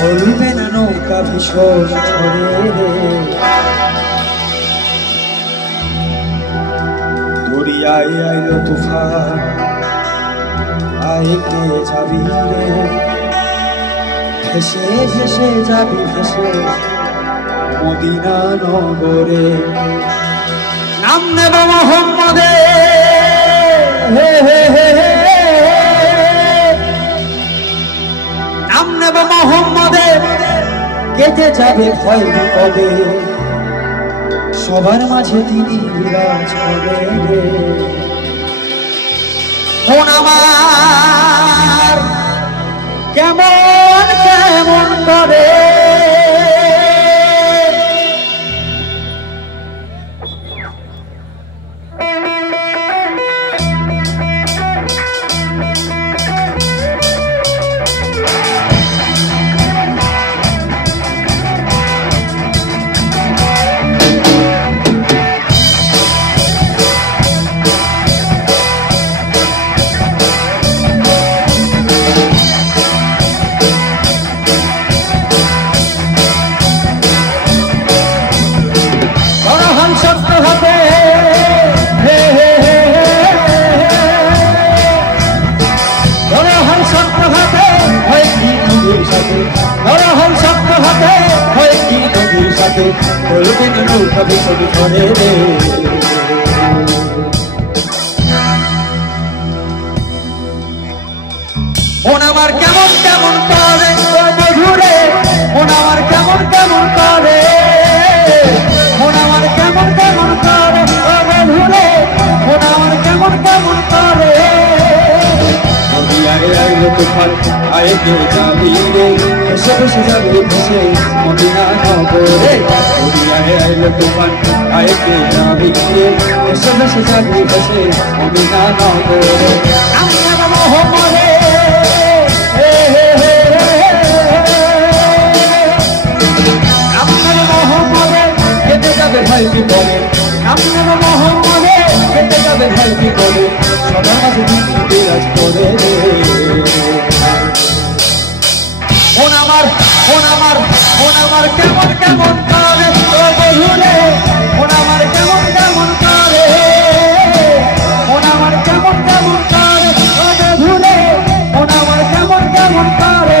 চলবে না নৌকা ভীষণ ঝড়ে রে, দরিয়ায় আইলো তুফান, আয় কে যাবি রে, ভেসে ভেসে যাবি ভেসে মদিনা নগরে। নাম নেব মোহাম্মদে, হে হে হে হে, নাম নেব মোহাম্মদে, কেটে যাবে ভয় বিপদে, সবার মাঝে তিনি বিরাজ করে রে। মন আমার কেমন কেমন করে, বলবে না নৌকা ভীষণ ঝড়ে রে। মন আমার কেমন কেমন করে মধুরে, মন আমার কেমন কেমন করে, মন আমার কেমন কেমন করে মধুরে, মন আমার কেমন কেমন করে। দরিয়ায় আইলো তুফান, আয় কে যাবি রে, ভেসে ভেসে যাবি ভেসে মদিনা নগরে। দরিয়ায় আইলো তুফান, আয় কে যাবি রে, ভেসে ভেসে যাবি ভেসে মদিনা নগরে। নাম নেব মোহাম্মদে, হে হে হে হে, নাম নেব মোহাম্মদে, কেটে যাবে ভয় বিপদে, নাম নেব মোহাম্মদে, কেটে যাবে ভয় বিপদে, সবার মাঝে তিনি বিরাজ করে রে। মন আমার মন আমার মন আমার কেমন কেমন করে বধুরে, মন আমার কেমন কেমন করে, মন আমার কেমন কেমন করে বধুরে, মন আমার কেমন কেমন করে।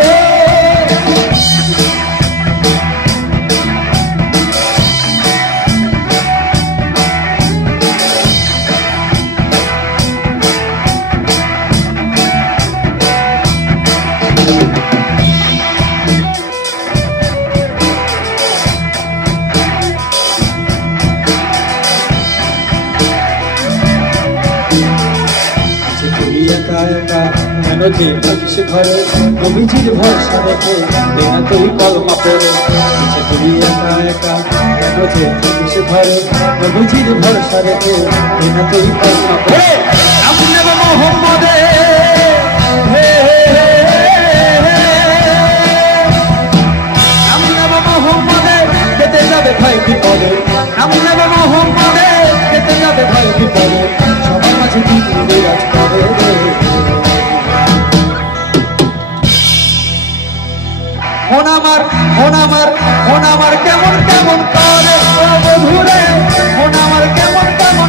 কেন যে সে ঘরে নবীজির ভরসা রেখে দেনা তুই কলমা পড়ে, তুই একা একা কেন যে সে ঘরে নবীজির ভরসা রেখে দেনা তুই কলমা পড়ে। নাম নেব মোহাম্মদে, হে হে হে, নাম নেব মোহাম্মদে, কেটে যাবে ভয় বিপদে, নাম নেব মোহাম্মদে, কেটে যাবে ভয় বিপদে, সবার মাঝে তিনি বিরাজ করে রে। মন আমার মন আমার মন আমার কেমন কেমন করে মধুরে, মন আমার কেমন কেমন